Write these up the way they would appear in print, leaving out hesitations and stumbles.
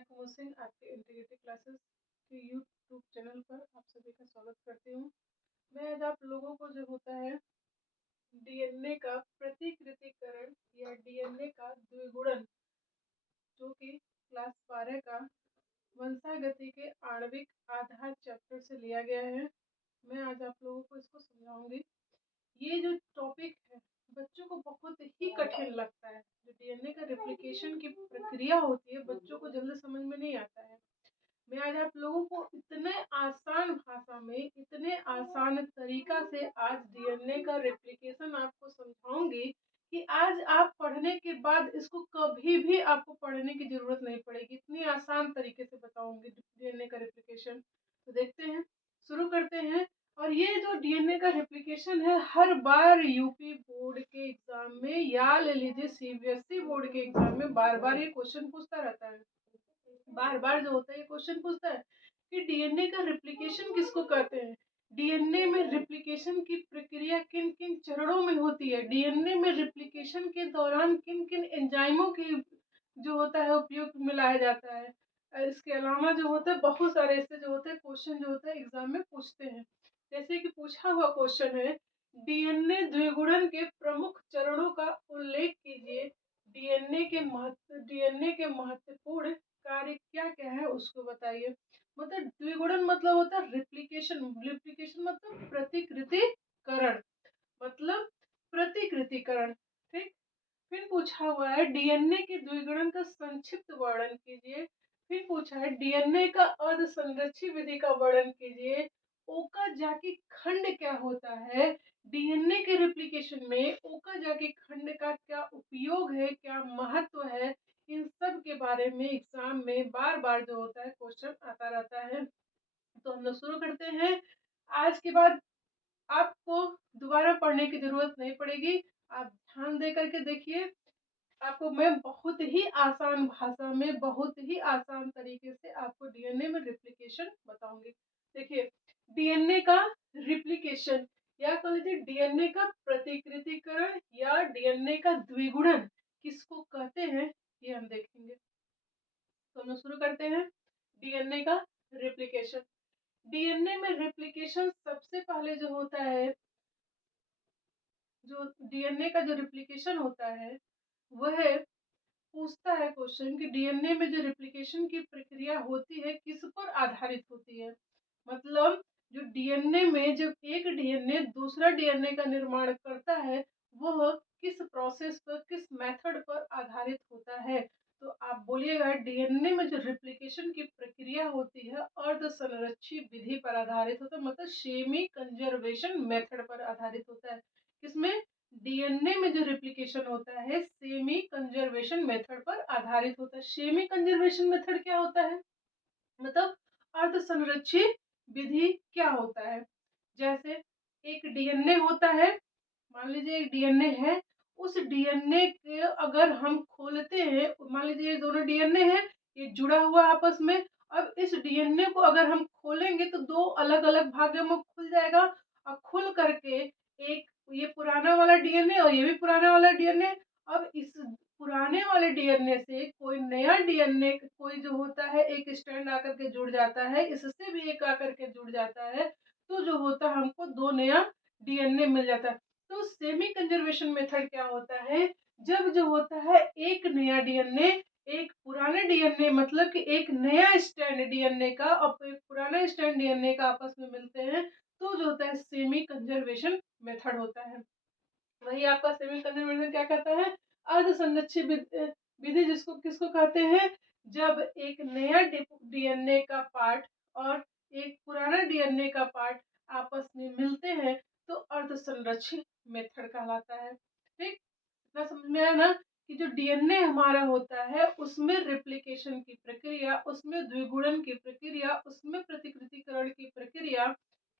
मैं कुमुद सिंह आपके integrated classes के यूट्यूब चैनल पर आप सभी का स्वागत करती हूँ। मैं आज आप लोगों को जो होता है डीएनए का प्रतिकृतिकरण या डीएनए का द्विगुणन, जो कि क्लास 12 का वंशागति के आणविक आधार चैप्टर से लिया गया है। मैं आज आप लोगों को इसको समझाऊंगी। ये जो टॉपिक है बच्चों को बहुत ही कठिन लगता है। जो डीएनए का रेप्लिकेशन की प्रक्रिया होती है बच्चों को जल्दी समझ में नहीं आता है। मैं आज आप लोगों को इतने आसान भाषा में, इतने आसान तरीका से आज डीएनए का रेप्लिकेशन आपको समझाऊंगी कि आज आप पढ़ने के बाद इसको कभी भी आपको पढ़ने की जरूरत नहीं पड़ेगी। इतनी आसान तरीके से बताऊंगी डीएनए का रेप्लिकेशन। तो देखते हैं, शुरू करते हैं। और ये जो डीएनए का रेप्लिकेशन है हर बार यूपी बोर्ड के एग्जाम में या ले लीजिए सीबीएसई बोर्ड के एग्जाम में बार बार ये क्वेश्चन पूछता रहता है। बार बार जो होता है ये क्वेश्चन पूछता है कि डीएनए का रेप्लिकेशन किसको कहते हैं। डीएनए में रेप्लिकेशन की प्रक्रिया किन किन चरणों में होती है। डीएनए में रेप्लिकेशन के दौरान किन किन एंजाइमों की जो होता है उपयोग मिलाया जाता है। इसके अलावा जो होता है बहुत सारे ऐसे जो होते हैं क्वेश्चन जो होता है एग्जाम में पूछते हैं। जैसे कि पूछा हुआ क्वेश्चन है, डीएनए द्विगुणन के प्रमुख चरणों का उल्लेख कीजिए। डीएनए के महत्वपूर्ण कार्य क्या क्या है उसको बताइए। मतलब द्विगुणन मतलब होता है रिप्लिकेशन। रिप्लिकेशन मतलब प्रतिकृतिकरण, मतलब प्रतिकृतिकरण। ठीक। फिर पूछा हुआ है डीएनए के द्विगुणन का संक्षिप्त वर्णन कीजिए। फिर पूछा है डीएनए का अर्ध संरक्षी विधि का वर्णन कीजिए। ओकाजाकी खंड क्या होता है। डीएनए के रेप्लिकेशन में ओकाजाकी खंड का क्या उपयोग है, क्या महत्व है, इन सब के बारे में एग्जाम में बार बार जो होता है क्वेश्चन आता रहता है। तो हम लोग शुरू करते हैं। आज के बाद आपको दोबारा पढ़ने की जरूरत नहीं पड़ेगी। आप ध्यान दे करके देखिए। आपको मैं बहुत ही आसान भाषा में, बहुत ही आसान तरीके से आपको डीएनए में रेप्लिकेशन बताऊंगी। देखिए, डीएनए का रेप्लिकेशन या कह लीजिए डीएनए का प्रतिकृतिकरण या डीएनए का द्विगुणन किसको कहते हैं ये हम देखेंगे। तो हम शुरू करते हैं डीएनए का रेप्लिकेशन। डीएनए में रेप्लिकेशन सबसे पहले जो होता है, जो डीएनए का जो रेप्लिकेशन होता है वह पूछता है क्वेश्चन कि डीएनए में जो रेप्लिकेशन की प्रक्रिया होती है किस पर आधारित होती है। मतलब जो डीएनए में जब एक डीएनए दूसरा डीएनए का निर्माण करता है वह किस प्रोसेस पर, किस मेथड पर आधारित होता है। तो आप बोलिएगा डीएनए में जो रेप्लिकेशन की प्रक्रिया होती है अर्ध संरक्षी विधि पर आधारित होता है, मतलब सेमी कंजर्वेशन मेथड पर आधारित होता है। किसमें? डीएनए में जो रेप्लिकेशन होता है सेमी कंजर्वेशन मेथड पर आधारित होता है। सेमी कंजर्वेशन मेथड क्या होता है, मतलब अर्ध संरक्षी विधि क्या होता है। जैसे एक डीएनए होता है, मान लीजिए एक डीएनए है, उस डीएनए के अगर हम खोलते हैं, मान लीजिए ये दोनों डीएनए है, ये जुड़ा हुआ आपस में। अब इस डीएनए को अगर हम खोलेंगे तो दो अलग अलग भागों में खुल जाएगा और खुल करके एक ये पुराना वाला डीएनए और ये भी पुराना वाला डीएनए। अब इस पुराने वाले डीएनए से कोई नया डीएनए कोई जो होता है एक स्ट्रैंड आकर के जुड़ जाता है, इससे भी एक आकर के जुड़ जाता है, तो जो होता है हमको दो नया डीएनए मिल जाता है। तो सेमी कंजर्वेशन मेथड क्या होता है, जब जो होता है एक नया डीएनए एक पुराने डीएनए, मतलब कि एक नया स्ट्रैंड डीएनए का और एक पुराना स्ट्रैंड डीएनए का आपस में मिलते हैं, तो जो होता है सेमी कंजर्वेशन मेथड होता है। वही आपका सेमी कंजर्वेशन क्या कहता है, अर्ध संरक्षी विधि जिसको किसको कहते हैं, जब एक नया डीएनए का पार्ट और एक पुराना डीएनए का पार्ट आपस में मिलते हैं तो अर्ध संरक्षी मेथड कहलाता है। ठीक, इतना समझ में आया ना कि जो डीएनए हमारा होता है उसमें रेप्लिकेशन की प्रक्रिया, उसमें द्विगुणन की प्रक्रिया, उसमें प्रतिकृतिकरण की प्रक्रिया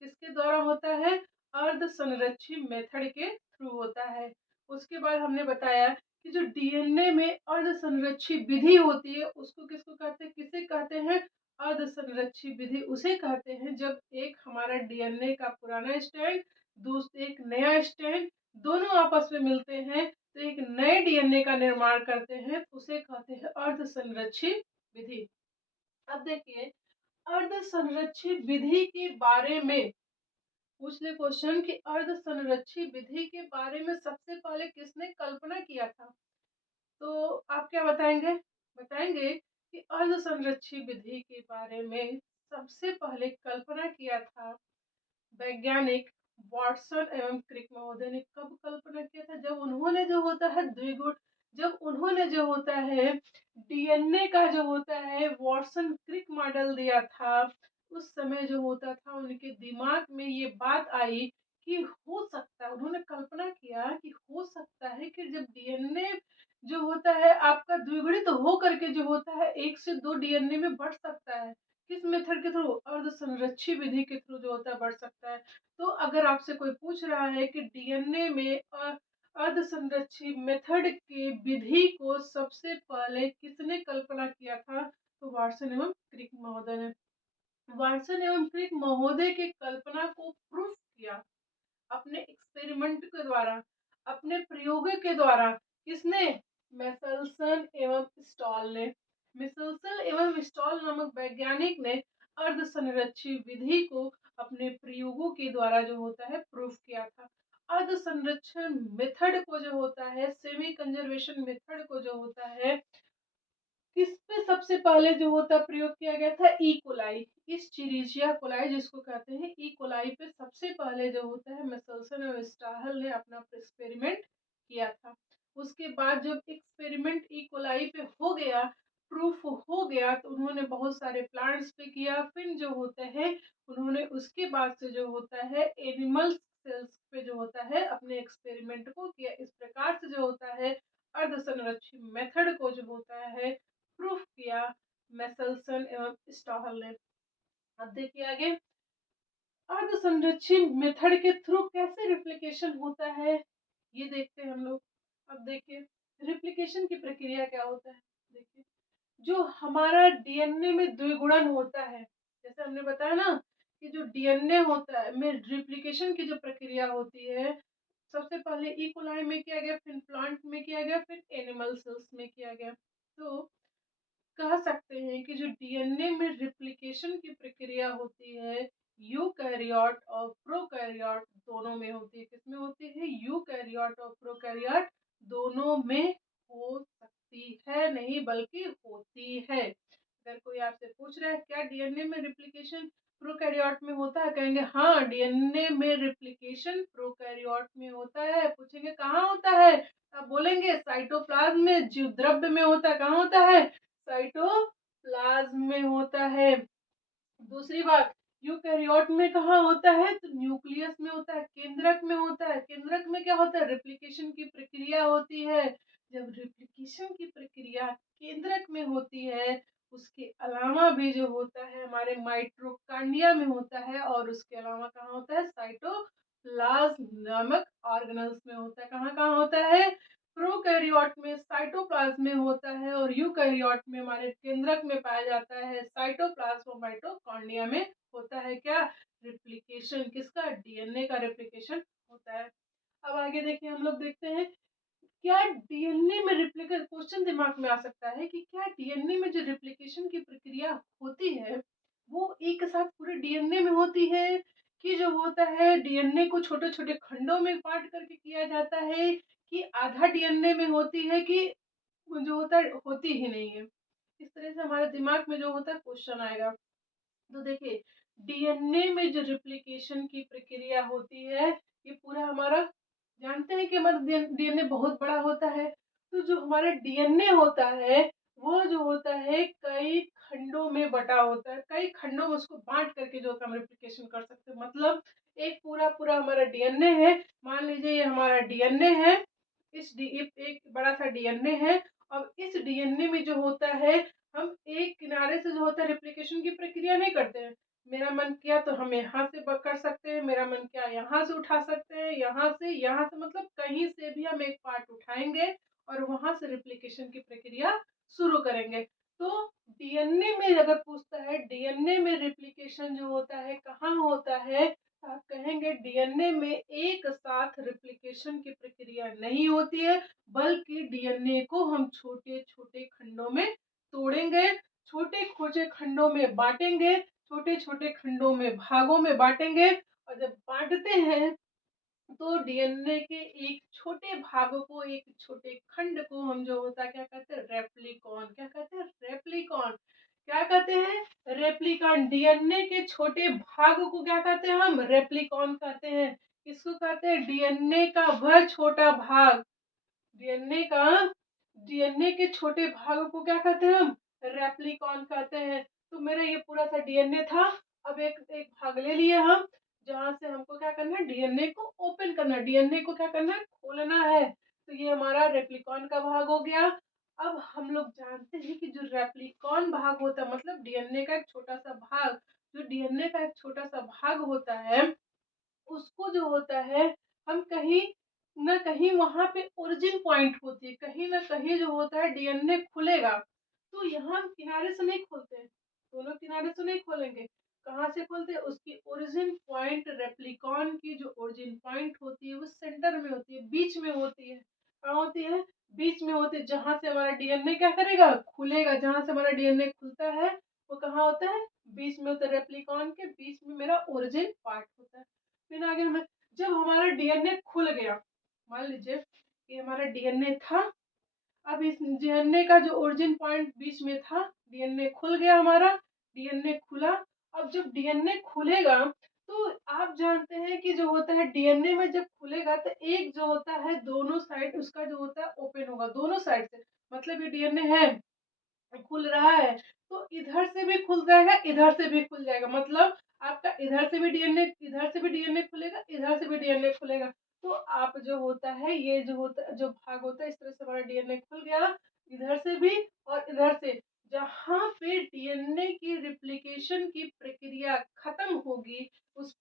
किसके द्वारा होता है, अर्ध संरक्षी मेथड के थ्रू होता है। उसके बाद हमने बताया कि जो डीएनए में अर्ध संरक्षी विधि होती है उसको किसको कहते हैं, किसे कहते हैं, अर्ध संरक्षी विधि उसे कहते हैं जब एक हमारा डीएनए का पुराना स्ट्रैंड दूसरे एक नया स्ट्रैंड दोनों आपस में मिलते हैं तो एक नए डीएनए का निर्माण करते हैं, उसे कहते हैं अर्ध संरक्षी विधि। अब देखिए, अर्ध संरक्षित विधि के बारे में पूछ ले क्वेश्चन कि अर्ध संरक्षित विधि के बारे में सबसे पहले किसने कल्पना किया था? तो आप क्या बताएंगे? बताएंगे कि अर्ध संरक्षित विधि के बारे में सबसे पहले कल्पना किया था वैज्ञानिक वाटसन एवं क्रिक महोदय ने। कब कल्पना किया था? जब उन्होंने जो होता है द्विगुण, जब उन्होंने जो होता है डीएनए का जो होता है वाटसन क्रिक मॉडल दिया था, उस समय जो होता था उनके दिमाग में ये बात आई कि हो सकता है, उन्होंने कल्पना किया कि हो सकता है कि जब डीएनए जो होता है आपका द्विगुणित तो हो करके जो होता है 1 से 2 डीएनए में बढ़ सकता है। किस मेथड के थ्रू? अर्ध संरक्षी विधि के थ्रू जो होता है बढ़ सकता है। तो अगर आपसे कोई पूछ रहा है कि डीएनए में अर्ध संरक्षी मेथड की विधि को सबसे पहले किसने कल्पना किया था, तो वाटसन एवं क्रिक महोदय ने। वाटसन एवं क्रिक महोदय की कल्पना को प्रूफ किया अपने एक्सपेरिमेंट के द्वारा, अपने प्रयोगों के द्वारा। किसने? मेसल्सन एवं स्टॉल ने। मेसल्सन एवं स्टॉल नामक वैज्ञानिक ने अर्ध संरक्षित विधि को अपने प्रयोगों के द्वारा जो होता है प्रूफ किया था। अर्ध संरक्षण मेथड को जो होता है, सेमी कंजर्वेशन मेथड को जो होता है, किस पे सबसे पहले जो होता प्रयोग किया गया था? ई कोलाई, इस चिरीजिया कोलाई जिसको कहते हैं, ई कोलाई पे सबसे पहले जो होता है मेसल्सन और स्टाहल ने अपना एक्सपेरिमेंट किया था। उसके बाद जब एक्सपेरिमेंट ई कोलाई पे हो गया, प्रूफ हो गया, तो उन्होंने बहुत सारे प्लांट्स पे किया। फिर जो होता है उन्होंने उसके बाद से जो होता है एनिमल सेल्स पे जो होता है अपने एक्सपेरिमेंट को किया। इस प्रकार से जो होता है अर्ध संरक्षित मेथड को जो होता है प्रूफ किया मेसल्सन एवं स्टाहल ने। अब देखिए आगे, अर्ध संरक्षित मेथड के थ्रू कैसे रिप्लिकेशन होता है ये देखते हैं हम लोग। अब देखिए रिप्लिकेशन की प्रक्रिया क्या होता है। देखिए, जो हमारा डीएनए में द्विगुणन होता है, जैसे हमने बताया ना कि जो डीएनए होता है में रिप्लिकेशन की जो प्रक्रिया होती है, सबसे पहले ई कोलाई में किया गया, फिर प्लांट में किया गया, फिर एनिमल सेल्स में किया गया। तो कह सकते हैं कि जो डीएनए में रिप्लिकेशन की प्रक्रिया होती है यूकैरियोट और प्रोकैरियोट दोनों में होती है। किसमें होती है? यूकैरियोट और प्रोकैरियोट दोनों में हो सकती है, नहीं बल्कि होती है। अगर कोई आपसे पूछ रहा है क्या डीएनए में रिप्लिकेशन प्रोकैरियोट में होता है, कहेंगे हाँ डीएनए में रिप्लिकेशन प्रोकैरियोट में होता है। पूछेंगे कहाँ होता है, आप बोलेंगे साइटोप्लाज्म में, जीव द्रव्य में होता है। कहाँ होता है? साइटोप्लाज्म में होता है। दूसरी बात, यूकैरियोट में कहाँ होता है? तो न्यूक्लियस में होता है, केंद्रक में होता है। केंद्रक में क्या होता है? रिप्लिकेशन की प्रक्रिया होती है। जब रिप्लिकेशन की प्रक्रिया केंद्रक में होती है, उसके अलावा भी जो होता है हमारे माइटोकांड्रिया में होता है, और उसके अलावा कहाँ होता है? साइटोप्लाज्म नामक ऑर्गेनल्स में होता है। कहाँ कहाँ होता है? प्रोकैरियोट में साइटोप्लाज्म में होता है, और यूकैरियोट में हमारे केंद्रक में पाया जाता है, साइटोप्लाज्म और माइटोकॉन्ड्रिया में होता है क्या? रिप्लिकेशन। किसका? डीएनए का रिप्लिकेशन होता है। अब आगे देखिए, हम लोग देखते हैं क्या डीएनए में रिप्लिकेशन, क्वेश्चन दिमाग में आ सकता है कि क्या डीएनए में जो रिप्लिकेशन की प्रक्रिया होती है वो एक साथ पूरे डीएनए में होती है, कि जो होता है डीएनए को छोटे छोटे खंडों में बांट करके किया जाता है, कि आधा डीएनए में होती है, कि जो होता है होती ही नहीं है। इस तरह से हमारे दिमाग में जो होता है क्वेश्चन आएगा। तो देखिए, डीएनए में जो रिप्लिकेशन की प्रक्रिया होती है, ये पूरा हमारा, जानते हैं कि हमारा डीएनए बहुत बड़ा होता है। तो जो हमारा डीएनए होता है वो जो होता है कई खंडों में बटा होता है, कई खंडों में उसको बांट करके जो हम रिप्लिकेशन कर सकते हैं। मतलब एक पूरा पूरा हमारा डीएनए है, मान लीजिए ये हमारा डीएनए है, एक बड़ा सा डीएनए है। अब इस डीएनए में जो होता है हम एक किनारे से जो होता है रिप्लिकेशन की प्रक्रिया नहीं करते हैं। मेरा मन किया तो हम यहाँ से कर सकते हैं, मेरा मन किया यहाँ से उठा सकते हैं, यहाँ से मतलब कहीं से भी हम एक पार्ट उठाएंगे और वहां से रिप्लिकेशन की प्रक्रिया शुरू करेंगे। तो डीएनए में अगर पूछता है डीएनए में रिप्लिकेशन जो होता है कहाँ होता है, तो आप कहेंगे डीएनए में एक साथ रिप्लिकेशन की प्रक्रिया नहीं होती है, बल्कि डीएनए को हम छोटे छोटे खंडों में तोड़ेंगे। छोटे छोटे खंडों में बांटेंगे, छोटे छोटे खंडों में भागों में बांटेंगे, और जब बांटते हैं तो डीएनए के एक छोटे भाग को, एक छोटे खंड को हम जो होता है क्या कहते हैं, रेप्लिकॉन। क्या कहते हैं, रेप्लिकॉन। क्या कहते हैं, रेप्लिकॉन। डीएनए के छोटे भाग को क्या कहते हैं, हम रेप्लिकॉन कहते हैं। किसको कहते हैं, डीएनए का वह छोटा भाग। डीएनए का, डीएनए के छोटे भाग को क्या कहते हैं, हम रेप्लिकॉन कहते हैं। तो मेरा ये पूरा सा डीएनए था। अब एक एक भाग ले लिए हम, जहां से हमको क्या करना है, डीएनए को ओपन करना है, डीएनए को क्या करना है, खोलना है। तो ये हमारा रेप्लिकॉन का भाग हो गया। अब हम लोग जानते हैं कि जो रेप्लिकॉन भाग होता है, मतलब डीएनए का एक छोटा सा भाग, जो डीएनए का एक छोटा सा भाग होता है, उसको जो होता है, हम कहीं ना कहीं वहां पे ओरिजिन पॉइंट होती है, कहीं ना कहीं जो होता है डीएनए खुलेगा। तो यहाँ हम किनारे से नहीं खोलते हैं, दोनों किनारे से नहीं खोलेंगे। कहाँ से खोलते हैं, उसकी ओरिजिन पॉइंट, रेप्लिकॉन की जो ओरिजिन पॉइंट होती है वो सेंटर में होती है, बीच में होती है। कहाँ होती है, बीच में होती है। जहां से हमारा डीएनए क्या करेगा, खुलेगा। जहां से हमारा डीएनए खुलता है वो कहाँ होता है, बीच में होता है। रेप्लिकॉन के बीच में मेरा ओरिजिन पार्ट होता है। फिर आगे हमें, जब हमारा डीएनए खुल गया, मान लीजिए कि हमारा डीएनए था, अब इस डीएनए का जो ओरिजिन पॉइंट बीच में था, डीएनए खुल गया हमारा, डीएनए खुला। अब जब डीएनए खुलेगा तो आप जानते हैं कि जो होता है डीएनए में जब खुलेगा तो एक जो होता है दोनों साइड उसका जो होता है ओपन होगा, दोनों साइड से। मतलब ये डीएनए है, खुल रहा है, तो इधर से भी खुल जाएगा, इधर से भी खुल जाएगा। मतलब आपका इधर से भी डीएनए, इधर से भी डीएनए खुलेगा, इधर से भी डीएनए खुलेगा। तो आप जो होता है, ये जो होता है, जो भाग होता है, इस तरह से हमारा डीएनए खुल गया, इधर से भी और इधर से। जहां पे डीएनए की रिप्लिकेशन की प्रक्रिया खत्म होगी, उस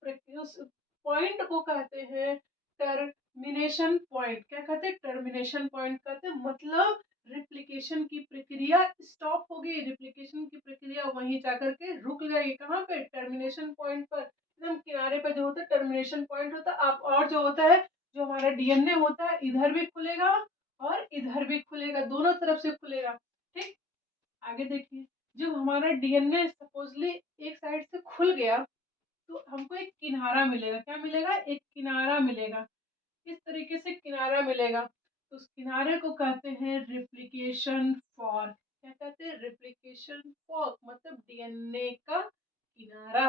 पॉइंट को कहते हैं टर्मिनेशन पॉइंट। क्या कहते हैं, टर्मिनेशन पॉइंट कहते हैं। मतलब रिप्लिकेशन की प्रक्रिया स्टॉप हो गई, रिप्लिकेशन की प्रक्रिया वहीं जाकर के रुक जाएगी। कहाँ पे, टर्मिनेशन पॉइंट पर, एकदम किनारे पर जो होता है टर्मिनेशन पॉइंट होता है। आप और जो होता है, जो हमारा डीएनए होता है, इधर भी खुलेगा और इधर भी खुलेगा, दोनों तरफ से खुलेगा। ठीक, आगे देखिए, जब हमारा डीएनए सपोजली एक साइड से खुल गया तो हमको एक किनारा मिलेगा। क्या मिलेगा, एक किनारा मिलेगा। इस तरीके से किनारा मिलेगा, तो उस किनारे को कहते हैं रिप्लिकेशन फॉर्क। क्या कहते हैं, रिप्लिकेशन फॉर्क। मतलब डीएनए का किनारा,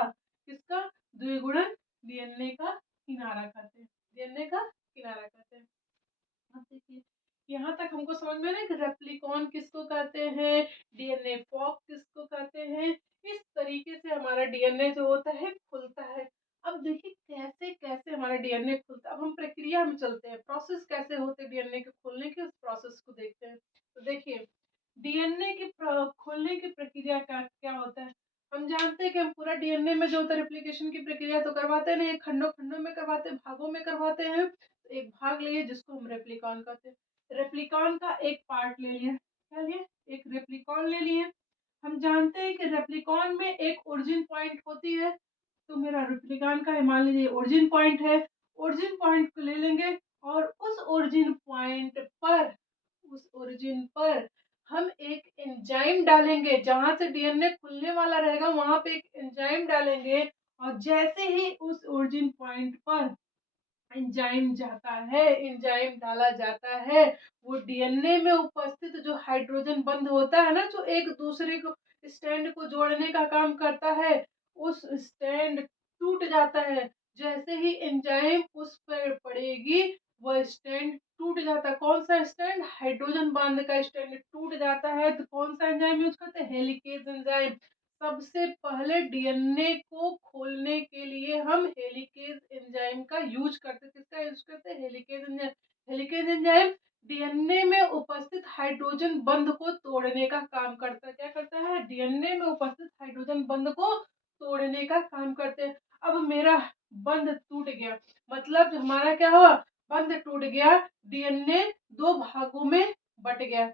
किसका, द्विगुणन डीएनए का किनारा कहते हैं, डीएनए का किनारा कहते हैं। अब देखिए, यहाँ तक हमको समझ में ना कि रेप्लिकॉन किसको कहते हैं, डीएनए फॉर्क किसको कहते हैं। इस तरीके से हमारा डीएनए जो होता है खुलता है। अब देखिए कैसे कैसे हमारा डीएनए खुलता है। अब हम प्रक्रिया में चलते हैं, प्रोसेस कैसे होते हैं डीएनए के खोलने के, उस प्रोसेस को देखते हैं। तो देखिए, डीएनए के खोलने की प्रक्रिया का क्या होता है। हम जानते हैं कि हम पूरा डीएनए में जो होता है रेप्लिकेशन की प्रक्रिया तो करवाते नहीं, खंडों खंडों में करवाते हैं, भागों में करवाते हैं। तो एक भाग लिए जिसको हम रेप्लिकॉन कहते हैं। रेप्लिकॉन का एक पार्ट ले लिया, क्या लिए, एक रेप्लिकॉन ले लिए। हम जानते हैं कि रेप्लिकॉन में एक ओरिजिन पॉइंट होती है। तो मेरा रेप्लिकॉन का मान लीजिए ओरिजिन पॉइंट है, ओरिजिन पॉइंट को ले लेंगे और उस ओरिजिन पॉइंट पर, उस ओरिजिन पर हम एक एंजाइम डालेंगे। जहां से डीएनए खुलने वाला रहेगा वहां पे एक एंजाइम डालेंगे, और जैसे ही उस ओरिजिन पॉइंट पर एंजाइम जाता है, एंजाइम डाला जाता है, वो डीएनए में उपस्थित जो हाइड्रोजन बंध होता है ना, जो एक दूसरे को स्टैंड को जोड़ने का काम करता है, उस स्टैंड टूट जाता है। जैसे ही एंजाइम उस पर पड़ेगी वह स्टैंड टूट जाता है। कौन सा स्टैंड, हाइड्रोजन बांध का स्टैंड टूट जाता है। तो कौन सा एंजाइम यूज करते हैं, हेलिकेज एंजाइम। सबसे पहले डीएनए को खोलने के लिए हम हेलिकेज एंजाइम का यूज करते हैं। किसका यूज करते हैं, helicase enzyme. Helicase enzyme DNA में उपस्थित हाइड्रोजन बंध को तोड़ने का काम करता है। क्या करता है, डीएनए में उपस्थित हाइड्रोजन बंध को तोड़ने का काम करते हैं। अब मेरा बंध टूट गया, मतलब हमारा क्या हुआ, बंध टूट गया, डीएनए दो भागों में बट गया।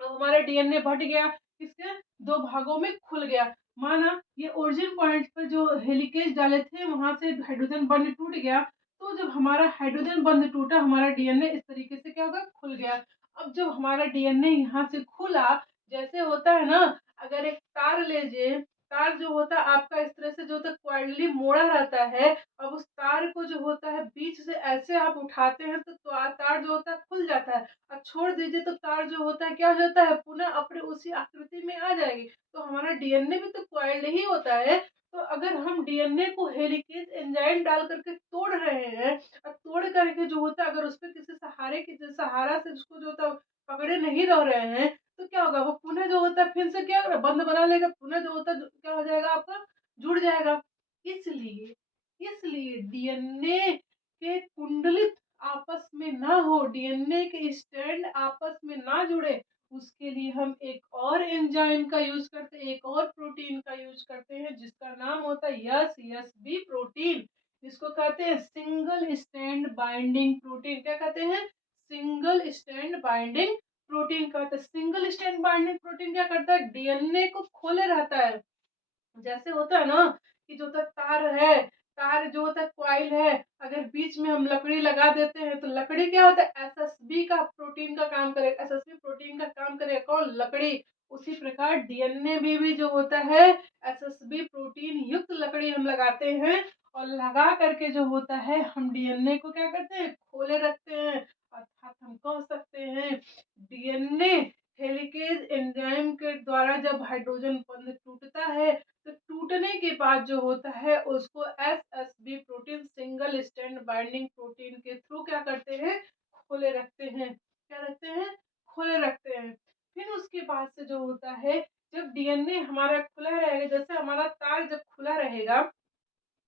तो हमारा डीएनए बट गया, किसके, दो भागों में खुल गया। माना ये ओरिजिन पॉइंट पर जो हेलिकेज डाले थे वहां से हाइड्रोजन बंध टूट गया। तो जब हमारा हाइड्रोजन बंध टूटा, हमारा डीएनए इस तरीके से क्या होगा, खुल गया। अब जब हमारा डीएनए यहाँ से खुला, जैसे होता है ना, अगर एक तार लीजिए, तार जो होता है आपका इस तरह से जो होता है कॉइलली मोड़ा रहता है। अब उस तार को जो होता है बीच से ऐसे आप उठाते हैं तो तार जो होता है खुल जाता है, और छोड़ दीजिए तो तार जो होता है क्या हो जाता है, पुनः अपने उसी आकृति में आ जाएगी। तो हमारा डीएनए भी तो कॉइल्ड ही होता है। तो अगर हम डीएनए को हेलिकेज एंजाइम डाल करके तोड़ रहे हैं, और तोड़ करके जो होता है अगर उस पे किसी सहारा से उसको जो होता है पकड़े नहीं रह रहे हैं, तो क्या होगा, वो पुनः जो होता है फिर से क्या होगा, बंद बना लेगा, पुनः जो होता है क्या हो जाएगा आपका, जुड़ जाएगा। इसलिए इसलिए डीएनए के कुंडलित आपस में ना हो, डीएनए के स्टैंड आपस में ना जुड़े, उसके लिए हम एक और एंजाइम का यूज करते हैं, एक और प्रोटीन का यूज करते हैं, जिसका नाम होता है एसएसबी प्रोटीन। जिसको कहते हैं सिंगल स्टैंड बाइंडिंग प्रोटीन। क्या कहते हैं, सिंगल स्टैंड बाइंडिंग प्रोटीन कहते हैं। सिंगल स्टैंड बाइंडिंग प्रोटीन क्या करता है, डीएनए को खोले रहता है। जैसे होता है ना कि जो तक तार है, तार जो होता है कॉइल है, अगर बीच में हम लकड़ी लगा देते हैं तो लकड़ी क्या होता है, एसएसबी का प्रोटीन का काम करेगा, एसएसबी प्रोटीन का काम करेगा कौन, लकड़ी। उसी प्रकार डीएनए में भी जो होता है एसएसबी प्रोटीन युक्त लकड़ी हम लगाते हैं, और लगा करके जो होता है हम डीएनए को क्या करते हैं, खोले रखते हैं। अर्थात हम कह सकते हैं डीएनए हेलिकेज एंजाइम के द्वारा जब हाइड्रोजन बंध टूटता है, तो टूटने के बाद जो होता है उसको SSB protein single stand binding protein के थ्रू क्या करते हैं, खोले रखते हैं। क्या रखते हैं, खोले रखते हैं। फिर उसके बाद से जो होता है, जब डीएनए हमारा खुला रहेगा, जैसे हमारा तार जब खुला रहेगा,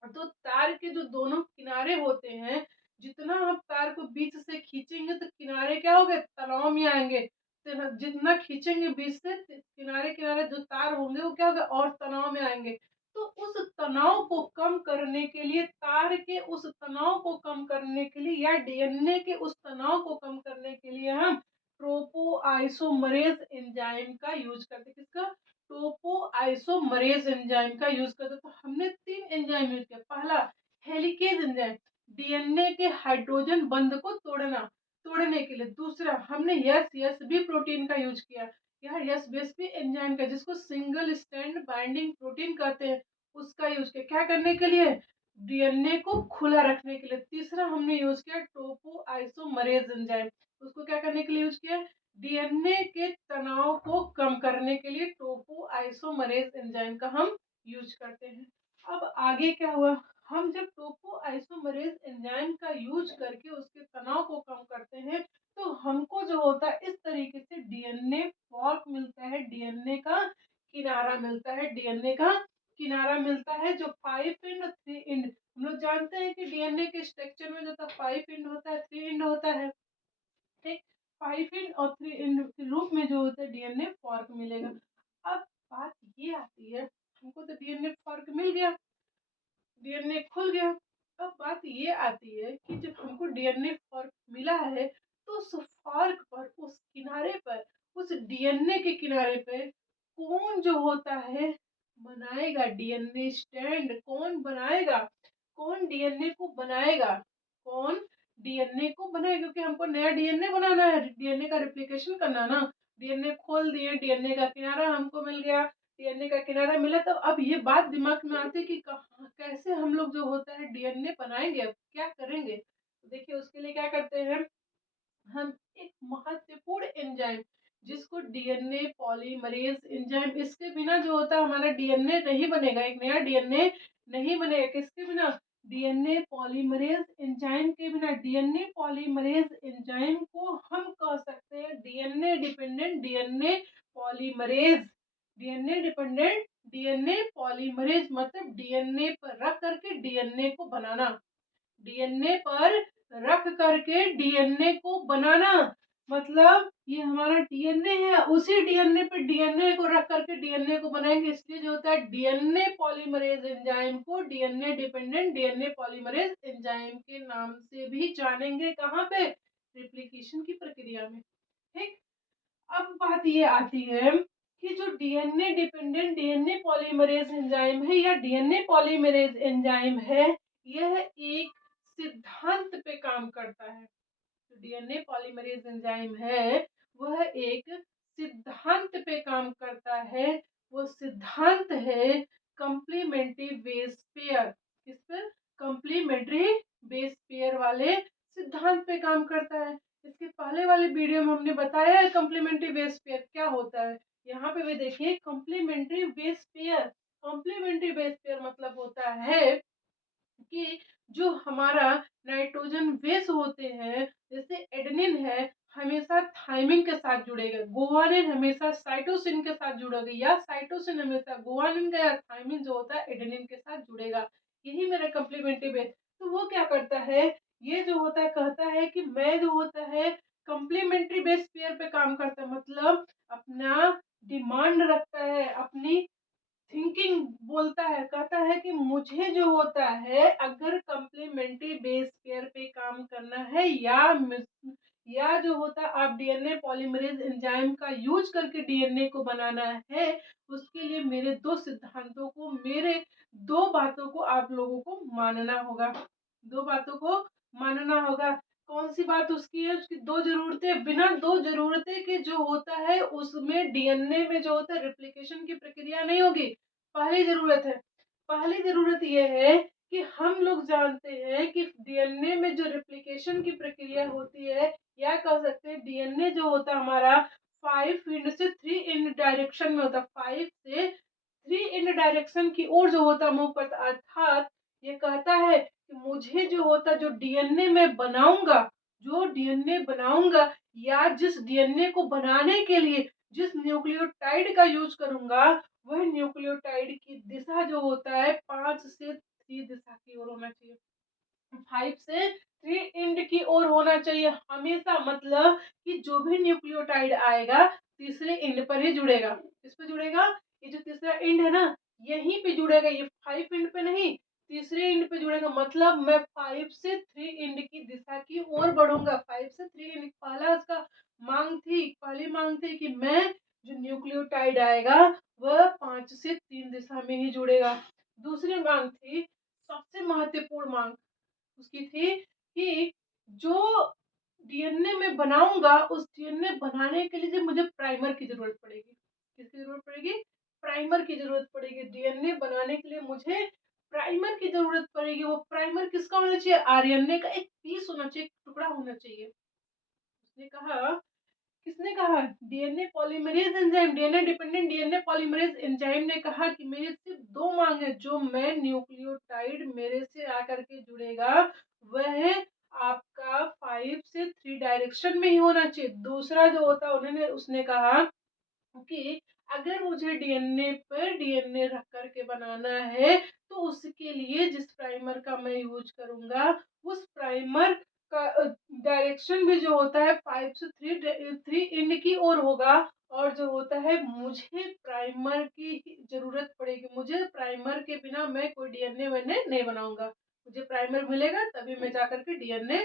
तो तार के जो दोनों किनारे होते हैं, जितना हम तार को बीच से खींचेंगे तो किनारे क्या होंगे, तनाव में आएंगे। जितना खींचेंगे बीच से, किनारे किनारे जो तार होंगे वो क्या होगा, और तनाव में आएंगे। तो उस तनाव को कम करने के लिए, तार के उस तनाव को कम करने के लिए, या डीएनए के उस तनाव को कम करने के लिए हम ट्रोपोआइसोमरेज एंजाइम का यूज करते हैं। किसका, टोपोआइसोमरेज एंजाइम का यूज करते। तो हमने 3 एंजाइम यूज किया। पहला हेलिकेज एंजाइम, डीएनए के हाइड्रोजन बंध को तोड़ने के लिए। दूसरा हमने एसएसबी प्रोटीन का यूज किया, यह एसएसबी एंजाइम का, जिसको सिंगल स्टैंड बाइंडिंग प्रोटीन कहते हैं, उसका यूज किया। क्या करने के लिए, डीएनए को खुला रखने के लिए। तीसरा हमने यूज किया टोपोआइसोमरेज एंजाइम, उसको क्या करने के लिए यूज किया, डीएनए के तनाव को कम करने के लिए टोपोआइसोमरेज एंजाइम का हम यूज करते हैं। अब आगे क्या हुआ, हम जब टोपोआइसोमरेज एंजाइम का यूज करके उसके तनाव को कम करते हैं, तो हमको जो होता है इस तरीके से डीएनए फॉर्क मिलता है, डीएनए का किनारा मिलता है, डीएनए का किनारा मिलता है, जो 5 एंड 3 एंड। हम लोग जानते हैं कि डीएनए के स्ट्रक्चर में जो 5 एंड होता है, 3 एंड होता है, ठीक। 5 एंड और 3 एंड के रूप में जो होता है डीएनए फॉर्क मिलेगा। अब बात ये आती है, हमको तो डीएनए फॉर्क मिल गया, डीएनए खुल गया। अब बात ये आती है कि जब हमको डीएनए फॉर्क मिला है, तो उस फॉर्क पर, उस किनारे पर, उस डीएनए के किनारे पे कौन जो होता है बनाएगा डीएनए स्टैंड, कौन बनाएगा, कौन डीएनए को बनाएगा, कौन डीएनए को बनाएगा, क्योंकि हमको नया डीएनए बनाना है, डीएनए का रिप्लिकेशन करना ना। डीएनए खोल दिए, डीएनए का किनारा हमको मिल गया, डीएनए का किनारा मिला, तो अब ये बात दिमाग में आती है कि कहाँ कैसे हम लोग जो होता है डीएनए बनाएंगे, अब क्या करेंगे। तो देखिए उसके लिए क्या करते हैं, हम एक महत्वपूर्ण एंजाइम, जिसको डीएनए पॉलीमरेज एंजाइम, इसके बिना जो होता है हमारा डीएनए नहीं बनेगा, एक नया डीएनए नहीं बनेगा। किसके बिना, डीएनए पॉलीमरेज एंजाइम के बिना। डीएनए पॉलीमरेज एंजाइम को हम कह सकते हैं DNA dependent DNA polymerase. DNA dependent DNA polymerase मतलब डीएनए पर रख करके डीएनए को बनाना, डीएनए पर रख करके डीएनए को बनाना। मतलब ये हमारा डीएनए है, उसी डीएनए पे डीएनए को रख करके डीएनए को बनाएंगे। इसलिए जो होता है डीएनए पॉलीमरेज एंजाइम को DNA dependent DNA polymerase enzyme के नाम से भी जानेंगे। कहाँ पे, रिप्लिकेशन की प्रक्रिया में, ठीक। अब बात ये आती है कि जो DNA dependent DNA polymerase enzyme है, या डीएनए पॉलीमरेज एंजाइम है, यह एक सिद्धांत पे काम करता है। जो डीएनए पॉलीमरेज एंजाइम है, वह एक सिद्धांत पे काम करता है, वो सिद्धांत है कंप्लीमेंट्री बेस पेयर। किस पे? कंप्लीमेंट्री बेस पेयर वाले सिद्धांत पे काम करता है। इसके पहले वाले वीडियो में हमने बताया है कंप्लीमेंट्री बेस पेयर क्या होता है। यहाँ पे भी देखिए complementary base pair. Complementary base pair मतलब होता है कि जो हमारा नाइट्रोजन बेस होते हैं, जैसे एडेनिन है हमेशा थाइमिन के साथ जुड़ेगा, गुआनिन हमेशा साइटोसिन के साथ जुड़ेगा, या साइटोसिन हमेशा गुआनिन का, या थाइमिन जो होता है एडेनिन के साथ जुड़ेगा। यही मेरा कम्प्लीमेंट्री बेस। तो वो क्या करता है, ये जो होता है कहता है कि मैं जो होता है कम्प्लीमेंट्री बेस पेयर पे काम करता है, मतलब अपना डिमांड रखता है, अपनी थिंकिंग बोलता है, कहता है कि मुझे जो होता है अगर कम्प्लीमेंट्री बेस पेयर पे काम करना है, या जो होता है आप डीएनए पॉलीमरेज एंजाइम का यूज करके डीएनए को बनाना है, उसके लिए मेरे दो सिद्धांतों को, मेरे दो बातों को आप लोगों को मानना होगा। दो बातों को मानना होगा। कौन सी बात उसकी है? उसकी दो जरूरतें। बिना दो जरूरतें के जो होता है उसमें डीएनए में जो होता है रेप्लिकेशन की प्रक्रिया नहीं होगी। पहली जरूरत है, पहली जरूरत यह है कि हम लोग जानते हैं कि डीएनए में जो रेप्लिकेशन की प्रक्रिया होती है, या कह सकते हैं डीएनए जो होता है हमारा 5 इंड से 3 इंड डायरेक्शन में होता है, 5 से 3 इंड डायरेक्शन की ओर जो होता है मूव करता है। अर्थात ये कहता है कि मुझे जो होता है, जो डीएनए में बनाऊंगा, जो डीएनए बनाऊंगा, या जिस डीएनए को बनाने के लिए जिस न्यूक्लियोटाइड का यूज करूंगा, वह न्यूक्लियोटाइड की दिशा जो होता है 5 से 3 दिशा की ओर होना चाहिए। 5 से 3 इंड की ओर होना चाहिए हमेशा। मतलब कि जो भी न्यूक्लियोटाइड आएगा तीसरे इंड पर ही जुड़ेगा। किस पे जुड़ेगा? ये जो तीसरा इंड है ना, यहीं पे जुड़ेगा। ये 5 इंड पे नहीं, तीसरे इंड पे जुड़ेगा। मतलब मैं 5 से 3 इंड की दिशा की ओर बढ़ूंगा। 5 से 3 इंड पहला उसका पहली मांग थी कि मैं जो न्यूक्लियोटाइड आएगा वह 5 से 3 दिशा में ही जुड़ेगा। दूसरी मांग थी, सबसे महत्वपूर्ण मांग उसकी थी, कि जो डीएनए में बनाऊंगा उस डीएनए बनाने के लिए जो मुझे प्राइमर की जरूरत पड़ेगी। किसकी जरूरत पड़ेगी? प्राइमर की जरूरत पड़ेगी। डीएनए बनाने के लिए मुझे प्राइमर की जरूरत पड़ेगी। वो प्राइमर किसका होना चाहिए? आरएनए का एक पीस होना चाहिए, एक टुकड़ा होना चाहिए। उसने कहा, किसने कहा? DNA polymerase enzyme, DNA dependent DNA polymerase enzyme ने कहा कि मेरे सिर्फ दो मांग है, जो मैं न्यूक्लियोटाइड मेरे से आकर के जुड़ेगा वह आपका 5 से 3 डायरेक्शन में ही होना चाहिए। दूसरा जो होता उन्होंने उसने कहा कि अगर मुझे डीएनए पर डीएनए रख करके बनाना है, तो उसके लिए जिस प्राइमर का मैं यूज करूंगा उस प्राइमर का डायरेक्शन भी जो होता है 5 से 3 इंड की ओर होगा। और जो होता है मुझे प्राइमर की जरूरत पड़ेगी। मुझे प्राइमर के बिना मैं कोई डीएनए मैंने नहीं बनाऊंगा। मुझे प्राइमर मिलेगा तभी मैं जाकर के डीएनए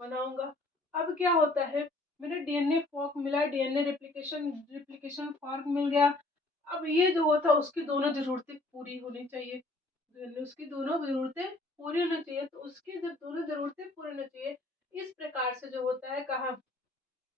बनाऊंगा। अब क्या होता है, मेरे डीएनए फॉर्क मिला, डीएनए रेप्लिकेशन फॉर्क मिल गया। अब ये जो होता है उसकी दोनों जरूरतें पूरी होनी चाहिए। उसकी दोनों जरूरतें पूरी होनी चाहिए। तो उसकी जब दोनों जरूरतें पूरी होनी चाहिए, इस प्रकार से जो होता है, कहा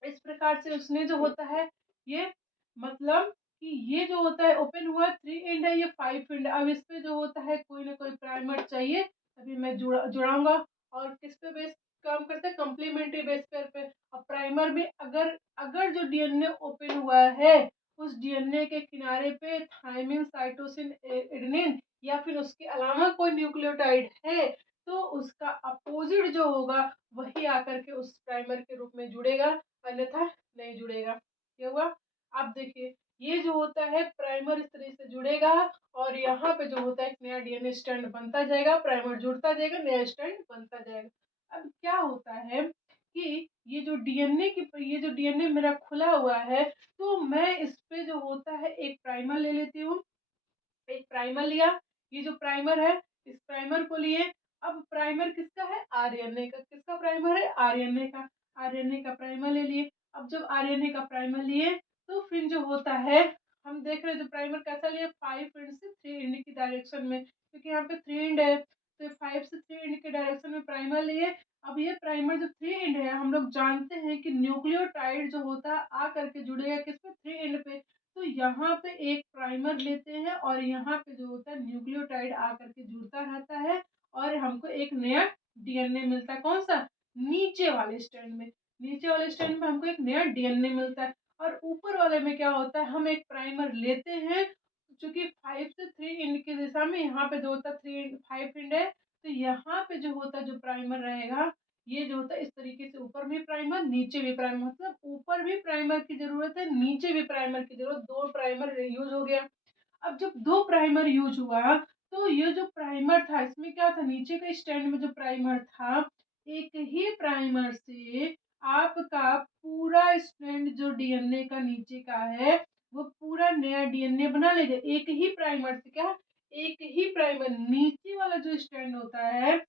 इस प्रकार से उसने जो होता है ये, मतलब कि ये जो होता है ओपन हुआ 3 इंड है, ये 5 इंड। अब इस पे जो होता है कोई ना कोई प्राइमर चाहिए, तभी मैं जुड़ाऊंगा। और किस पे बेस काम करता है? कम्प्लीमेंट्री बेस पेयर पे। अब प्राइमर में अगर अगर जो डीएनए ओपन हुआ है उस डीएनए के किनारे पे थाइमिन, साइटोसिन, एडेनिन या फिर उसके अलावा कोई न्यूक्लियोटाइड है, तो उसका अपोजिट जो होगा वही आकर के उस प्राइमर के रूप में जुड़ेगा, अन्यथा नहीं जुड़ेगा। क्या हुआ? आप देखिए, ये जो होता है प्राइमर इस तरह से जुड़ेगा, और यहाँ पे जो होता है एक नया डीएनए स्ट्रैंड बनता जाएगा, प्राइमर जुड़ता जाएगा, नया स्ट्रैंड बनता जाएगा। अब क्या होता है कि ये जो डीएनए मेरा खुला हुआ है, तो मैं इस पे जो होता है एक प्राइमर ले लेती हूँ। एक प्राइमर लिया, ये जो प्राइमर है इस प्राइमर को लिए। अब प्राइमर किसका है? आरएनए का। किसका प्राइमर है? आरएनए का। आरएनए का प्राइमर ले लिए। अब जब आरएनए का प्राइमर लिए, तो फिर जो होता है, हम देख रहे हैं जो प्राइमर कैसा लिए, 5 इंड से 3 इंड की डायरेक्शन में, क्योंकि यहाँ पे 3 इंड है, तो 5 से 3 इंड के डायरेक्शन में प्राइमर लिए। अब ये प्राइमर जो 3 एंड है, हम लोग जानते हैं कि न्यूक्लियोटाइड जो होता है आ करके जुड़ेगा किस पे, 3 एंड पे। तो यहाँ पे एक प्राइमर लेते हैं और यहाँ पे जो होता है न्यूक्लियोटाइड आ करके जुड़ता रहता है और हमको एक नया डीएनए मिलता है। कौन सा? नीचे वाले स्ट्रैंड में। नीचे वाले स्ट्रैंड में हमको एक नया डीएनए मिलता है। और ऊपर वाले में क्या होता है, हम एक प्राइमर लेते हैं, चूंकि 5 से 3 एंड की दिशा में यहाँ पे जो होता है 3 एंड 5 एंड है, तो यहाँ पे जो होता है जो प्राइमर रहेगा, ये जो होता है इस तरीके से, ऊपर भी प्राइमर नीचे भी प्राइमर, मतलब ऊपर भी प्राइमर की जरूरत है, नीचे भी प्राइमर की जरूरत, दो प्राइमर यूज हो गया। अब जब दो प्राइमर यूज हुआ, तो ये जो प्राइमर था इसमें क्या था, नीचे का स्टैंड में जो प्राइमर था, एक ही प्राइमर से आपका पूरा स्टैंड जो डीएनए का नीचे का है, वो पूरा नया डीएनए बना लेगा। एक ही प्राइमर से क्या, एक ही प्राइमर, नीचे वाला जो स्टैंड होता है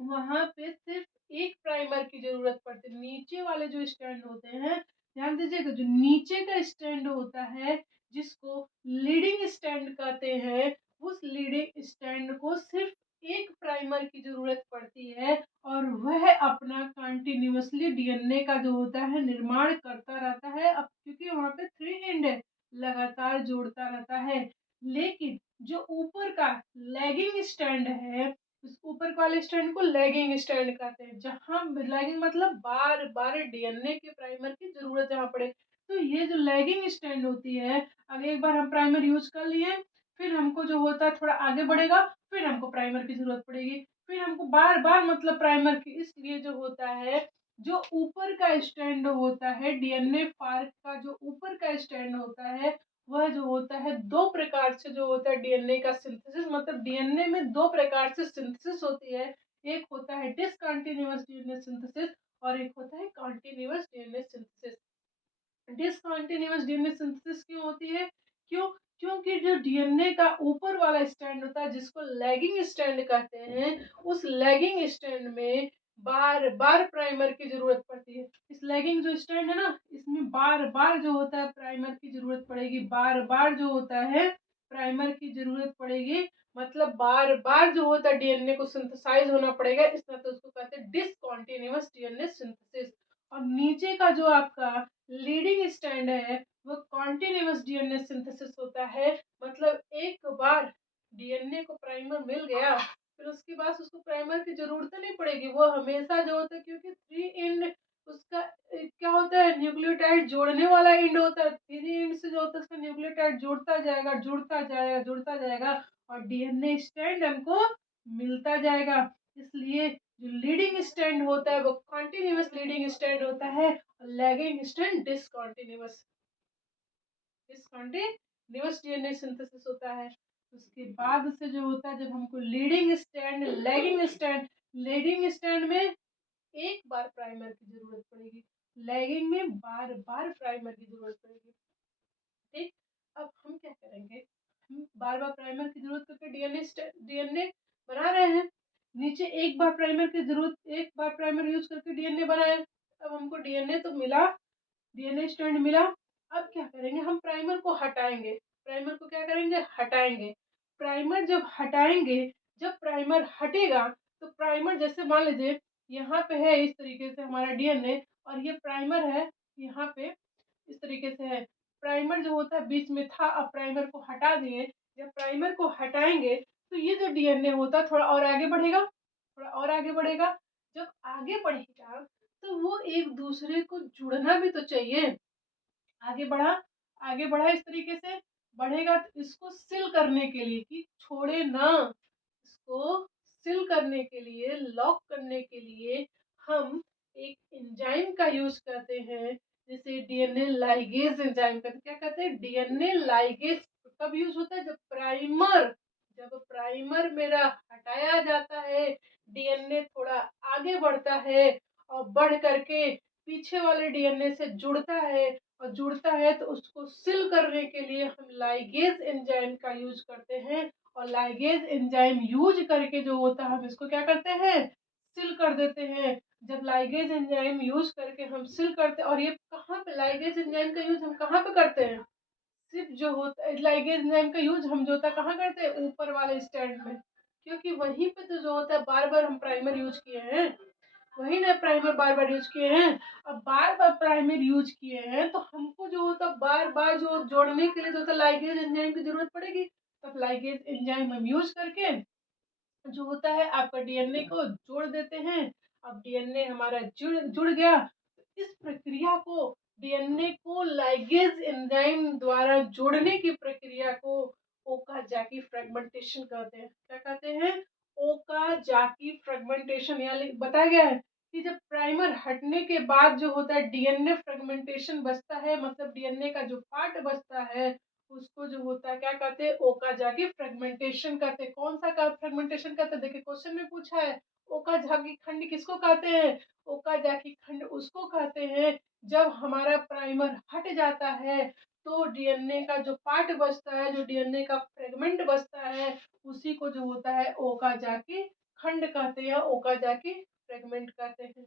वहां पे सिर्फ एक प्राइमर की जरूरत पड़ती है। नीचे वाले जो स्टैंड होते हैं, ध्यान दीजिएगा, जो नीचे का स्टैंड होता है जिसको लीडिंग स्टैंड कहते हैं, उस लीडिंग स्टैंड को सिर्फ एक प्राइमर की जरूरत पड़ती है और वह अपना कंटिन्यूअसली डीएनए का जो होता है निर्माण करता रहता है। अब क्योंकि वहां पे 3 एंड है, लगातार जोड़ता रहता है। लेकिन जो ऊपर का लैगिंग स्टैंड है, उस ऊपर वाले स्टैंड को लैगिंग स्टैंड कहते हैं, जहां लैगिंग मतलब बार बार डीएनए के प्राइमर की जरूरत जहां पड़े। तो ये जो लैगिंग स्टैंड होती है, अगर एक बार हम प्राइमर यूज कर लिए, फिर हमको जो होता है थोड़ा आगे बढ़ेगा, फिर हमको प्राइमर की जरूरत पड़ेगी, फिर हमको बार बार मतलब प्राइमर की, इसलिए जो होता है, जो ऊपर का स्टैंड होता है डीएनए फार्क का, जो ऊपर का स्टैंड होता है, वह जो होता है दो प्रकार से जो होता है डीएनए का सिंथेसिस, मतलब डीएनए में दो प्रकार से सिंथेसिस होती है। एक होता है डिसकंटिन्यूअस डीएनए सिंथेसिस और एक होता है continuous DNA synthesis. Discontinuous DNA synthesis क्यों होती है? क्यों? क्योंकि जो डीएनए का ऊपर वाला स्टैंड होता है जिसको लैगिंग स्टैंड कहते हैं, उस लैगिंग स्टैंड में बार बार प्राइमर की जरूरत पड़ती है। इस लैगिंग जो स्टैंड है ना, इसमें बार बार जो होता है प्राइमर की जरूरत पड़ेगी, बार बार जो होता है प्राइमर की जरूरत पड़ेगी, मतलब बार बार जो होता है डीएनए को सिंथेसाइज होना पड़ेगा, इस तरह से उसको कहते हैं डिसकंटिन्यूअस डीएनए सिंथेसिस। और नीचे का जो आपका लीडिंग स्टैंड है, वो कॉन्टिन्यूअस डीएनए सिंथेसिस होता है, मतलब एक बार डीएनए को प्राइमर मिल गया, फिर उसके बाद उसको प्राइमर की जरूरत नहीं पड़ेगी, वो हमेशा जो होता है, क्योंकि 3 एंड उसका क्या होता है, न्यूक्लियोटाइड जोड़ने वाला एंड होता है, 3 एंड से जो होता है उसका न्यूक्लियोटाइड जुड़ता जाएगा, जुड़ता जाएगा, जुड़ता जाएगा और डीएनए स्टैंड हमको मिलता जाएगा। इसलिए जो लीडिंग स्टैंड होता है वो कॉन्टिन्यूअस लीडिंग स्टैंड होता है, lagging stand discontinuous discontinuous DNA synthesis होता है। उसके बाद से जो होता है, जब हमको लीडिंग स्टैंड, लीडिंग स्टैंड में एक बार प्राइमर की जरूरत पड़ेगी, लैगिंग में बार बार प्राइमर की जरूरत पड़ेगी। ठीक, अब हम क्या करेंगे, हम बार बार प्राइमर की जरूरत करके डीएनए बना रहे हैं। नीचे एक बार प्राइमर की जरूरत, एक बार प्राइमर यूज करके डीएनए बनाए। अब हमको डीएनए तो मिला, डीएनए स्ट्रैंड मिला। अब क्या करेंगे, हम प्राइमर को हटाएंगे। प्राइमर को क्या करेंगे, हटाएंगे। प्राइमर जब हटाएंगे, जब प्राइमर हटेगा, तो प्राइमर जैसे मान लीजिए यहाँ पे है इस तरीके से हमारा डीएनए और ये प्राइमर है यहाँ पे इस तरीके से है। प्राइमर जो होता है बीच में था, अब प्राइमर को हटा दिए। जब प्राइमर को हटाएंगे तो ये जो डीएनए होता है थोड़ा और आगे बढ़ेगा, थोड़ा और आगे बढ़ेगा। जब आगे बढ़ेगा तो वो एक दूसरे को जुड़ना भी तो चाहिए। आगे बढ़ा, आगे बढ़ा, इस तरीके से बढ़ेगा, तो इसको सिल करने के लिए कि छोड़े ना, इसको सिल करने के लिए, लॉक करने के लिए हम एक एंजाइम का यूज करते हैं, जैसे डीएनए लाइगेज एंजाइम का। क्या कहते हैं, डीएनए लाइगेज कब यूज होता है, जब प्राइमर मेरा हटाया जाता है, डीएनए थोड़ा आगे बढ़ता है और बढ़ करके पीछे वाले डीएनए से जुड़ता है, और जुड़ता है तो उसको सिल करने के लिए हम लाइगेज एंजाइम का यूज करते हैं। और लाइगेज एंजाइम यूज करके जो होता है, हम इसको क्या करते हैं, सिल कर देते हैं। जब लाइगेज एंजाइम यूज करके हम सिल करते हैं, और ये कहाँ पे लाइगेज एंजाइम का यूज हम कहाँ पे करते हैं, सिर्फ जो होता है लाइगेज एंजाइम का यूज हम जो होता है कहाँ करते हैं, ऊपर वाले स्टैंड में, क्योंकि वहीं पे तो जो होता है बार बार हम प्राइमर यूज किए हैं। वही ना प्राइमर बार बार यूज किए हैं। अब बार बार प्राइमर यूज किए हैं तो हमको जो होता बार बार जो जोड़ने के लिए जो होता लाइगेज एंजाइम की जरूरत पड़ेगी। तब लाइगेज एंजाइम हम यूज करके जो होता है आपका डीएनए को जोड़ देते हैं। अब डीएनए हमारा जुड़ जुड़ गया। तो इस प्रक्रिया को डीएनए को लाइगेज एंजाइम द्वारा जोड़ने की प्रक्रिया को ओकाजाकी फ्रेगमेंटेशन कहते हैं। क्या कहते हैं? Okazaki fragmentation. यानी बताया गया है कि जब प्राइमर हटने के बाद जो होता है डीएनए फ्रेगमेंटेशन बचता है, मतलब डीएनए का जो पार्ट बचता है उसको जो होता है क्या कहते हैं? ओकाजाकी फ्रेगमेंटेशन कहते हैं। कौन सा का फ्रेगमेंटेशन कहते हैं? देखिए क्वेश्चन में पूछा है ओकाजाकी खंड किसको कहते हैं? ओकाजाकी खंड उसको कहते हैं जब हमारा प्राइमर हट जाता है तो डीएनए का जो पार्ट बचता है, जो डीएनए का फ्रेगमेंट बचता है, उसी को जो होता है ओकाजाकी खंड कहते हैं, ओकाजाकी फ्रेगमेंट कहते हैं।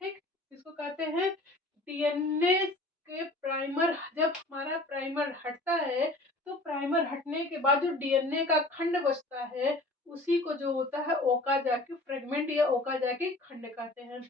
ठीक, इसको कहते हैं डीएनए के प्राइमर। जब हमारा प्राइमर हटता है तो प्राइमर हटने के बाद जो डीएनए का खंड बचता है उसी को जो होता है ओकाजाकी फ्रेगमेंट या ओकाजाकी खंड कहते हैं।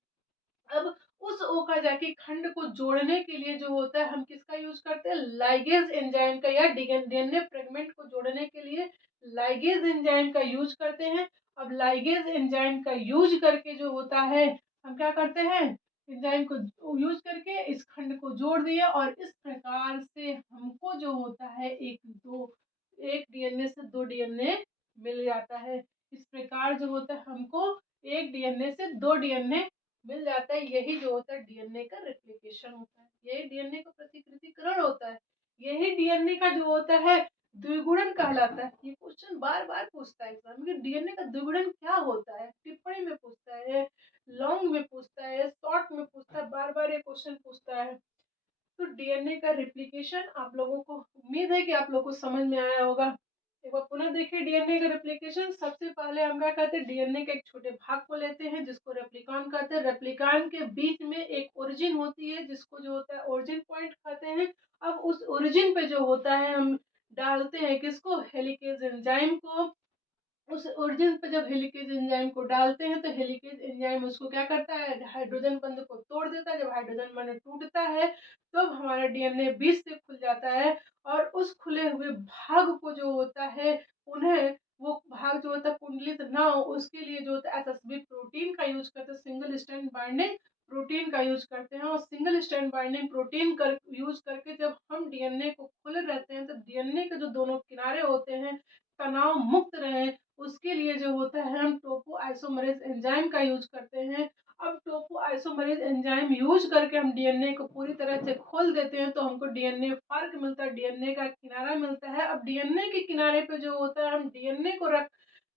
अब उस ओकाजाकी खंड को जोड़ने के लिए जो होता है हम किसका यूज करते हैं? लाइगेज एंजाइम का, या डीएनए फ्रेगमेंट को जोड़ने के लिए लाइगेज एंजाइम का यूज करते हैं। अब लाइगेज एंजाइम का यूज करके जो होता है हम क्या करते हैं? एंजाइम को यूज करके इस खंड को जोड़ दिए और इस प्रकार से हमको जो होता है एक डीएनए से दो डीएनए मिल जाता है। इस प्रकार जो होता है हमको एक डीएनए से दो डीएनए मिल जाता है। यही जो होता है डीएनए का रेप्लिकेशन होता है, यही डीएनए का प्रतिकृतिकरण होता है, यही डीएनए का जो होता है द्विगुणन कहलाता है। ये क्वेश्चन बार बार पूछता है एग्जाम में, डीएनए का द्विगुणन क्या होता है? टिप्पणी में पूछता है, लॉन्ग में पूछता है, शॉर्ट में पूछता है, बार बार ये क्वेश्चन पूछता है। तो डीएनए का रेप्लिकेशन आप लोगों को, उम्मीद है कि आप लोगों को समझ में आया होगा। एक बार पुनः देखिए डीएनए का रेप्लिकेशन। सबसे पहले हम क्या कहते हैं? डीएनए के एक छोटे भाग को लेते हैं जिसको रेप्लिकॉन कहते हैं। रेप्लिकॉन के बीच में एक ओरिजिन होती है जिसको जो होता है ओरिजिन पॉइंट कहते हैं। अब उस ओरिजिन पे जो होता है हम डालते हैं किसको? हेलिकेज एंजाइम को। उस ओरिजिन पे जब हेलिकेज एंजाइम को डालते हैं तो हेलिकेज एंजाइम उसको क्या करता है? हाइड्रोजन बंध को तोड़ देता है। जब हाइड्रोजन बंध टूटता है तब हमारा डीएनए बीच से खुल जाता है और उस खुले हुए भाग को जो होता है उन्हें वो भाग जो होता है कुंडलित ना हो उसके लिए जो होता है एसएसबी प्रोटीन का यूज करते हैं, सिंगल स्ट्रैंड बाइंडिंग प्रोटीन का यूज करते हैं। और सिंगल स्ट्रैंड बाइंडिंग प्रोटीन कर यूज करके जब हम डीएनए को खुले रहते हैं तो डीएनए के जो दोनों किनारे होते हैं तनाव मुक्त रहे उसके लिए जो होता है हम टोपो आइसोमरेज एंजाइम का यूज करते हैं। अब टोपो आइसोमरेज एंजाइम यूज करके हम डीएनए को पूरी तरह से खोल देते हैं तो हमको डीएनए फर्क मिलता है, डीएनए का किनारा मिलता है। अब डीएनए के किनारे पे जो होता है हम डीएनए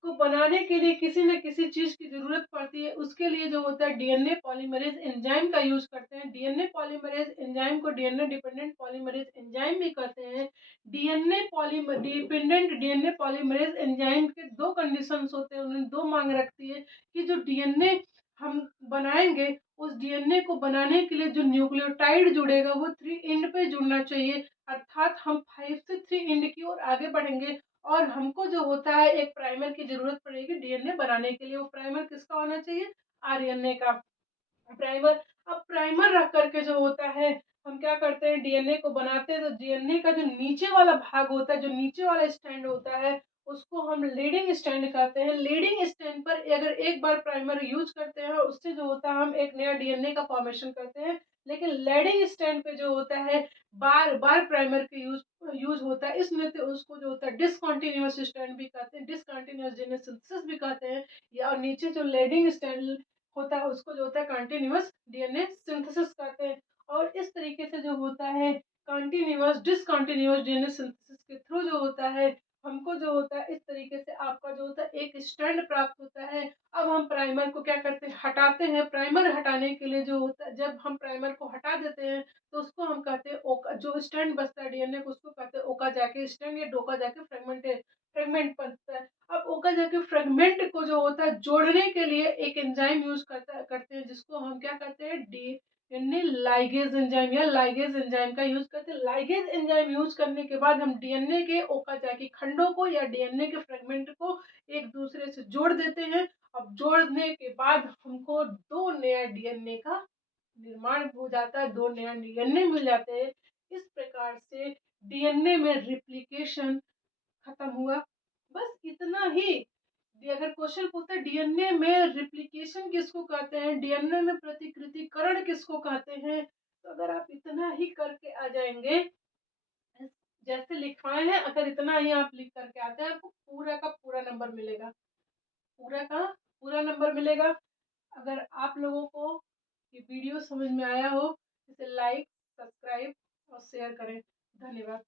को बनाने के लिए किसी न किसी चीज की जरूरत पड़ती है। उसके लिए जो होता है डीएनए पॉलीमरेज एंजाइम का यूज करते हैं। डीएनए पॉलीमरेज एंजाइम को डीएनए डिपेंडेंट पॉलीमरेज एंजाइम भी कहते हैं। डिपेंडेंट डीएनए पॉलीमरेज एंजाइम के दो कंडीशंस होते हैं, उन्होंने दो मांग रखती है कि जो डीएनए हम बनाएंगे उस डीएनए को बनाने के लिए जो न्यूक्लियोटाइड जुड़ेगा वो 3 एंड पे जुड़ना चाहिए। अर्थात हम 5 से 3 एंड की ओर आगे बढ़ेंगे और हमको जो होता है एक प्राइमर की जरूरत पड़ेगी डीएनए बनाने के लिए। वो प्राइमर किसका होना चाहिए? आरएनए का प्राइमर। अब प्राइमर रख करके जो होता है हम क्या करते हैं? डीएनए को बनाते हैं तो डीएनए का जो नीचे वाला भाग होता है, जो नीचे वाला स्टैंड होता है उसको हम लीडिंग स्टैंड कहते हैं। लीडिंग स्टैंड पर अगर एक बार प्राइमर यूज करते हैं उससे जो होता है हम एक नया डीएनए का फॉर्मेशन करते हैं। लेकिन लीडिंग स्टैंड पे जो होता है बार बार प्राइमर के यूज होता है, इसमें से उसको जो होता है डिसकंटिन्यूअस स्टैंड भी कहते हैं, डिसकंटिन्यूअस डीएनए सिंथेसिस भी कहते हैं। या और नीचे जो लीडिंग स्टैंड होता है उसको जो होता है कंटिन्यूअस डीएनए सिंथेसिस कहते हैं। और इस तरीके से जो होता है कंटिन्यूअस डिसकंटिन्यूअस डीएनए सिंथेसिस के थ्रू जो होता है हमको जो होता है इस तरीके से आपका जो होता है एक स्टैंड प्राप्त होता है। अब हम प्राइमर को क्या करते हैं? हटाते हैं। प्राइमर हटाने के लिए जो होता है जब हम प्राइमर को हटा देते हैं तो उसको हम कहते हैं जो स्टैंड बचता है डीएनए को उसको कहते हैं ओकाजाकी स्टैंड या डोकाजाकी फ्रेगमेंट बनता है। अब ओकाजाकी फ्रेगमेंट को जो होता है जोड़ने के लिए एक एंजाइम यूज करते हैं जिसको हम क्या कहते हैं? डीएनए लाइगेज एंजाइम या लाइगेज एंजाइम का यूज करते हैं। लाइगेज एंजाइम यूज करने के बाद हम डीएनए के ओकाजाकी खंडों को या डीएनए के फ्रेगमेंट को एक दूसरे से जोड़ देते हैं अब जोड़ने के बाद हमको 2 नया डीएनए का निर्माण हो जाता है, 2 नया डीएनए मिल जाते हैं। इस प्रकार से डीएनए में रिप्लिकेशन खत्म हुआ। बस इतना ही। अगर क्वेश्चन पूछते हैं डीएनए में रिप्लिकेशन किसको कहते हैं, डीएनए में प्रतिकृतिकरण किसको कहते हैं, तो अगर आप इतना ही करके आ जाएंगे जैसे लिखवाए हैं, अगर इतना ही आप लिख करके आते हैं, आपको पूरा का पूरा नंबर मिलेगा, पूरा का पूरा नंबर मिलेगा। अगर आप लोगों को ये वीडियो समझ में आया हो, इसे लाइक, सब्सक्राइब और शेयर करें। धन्यवाद।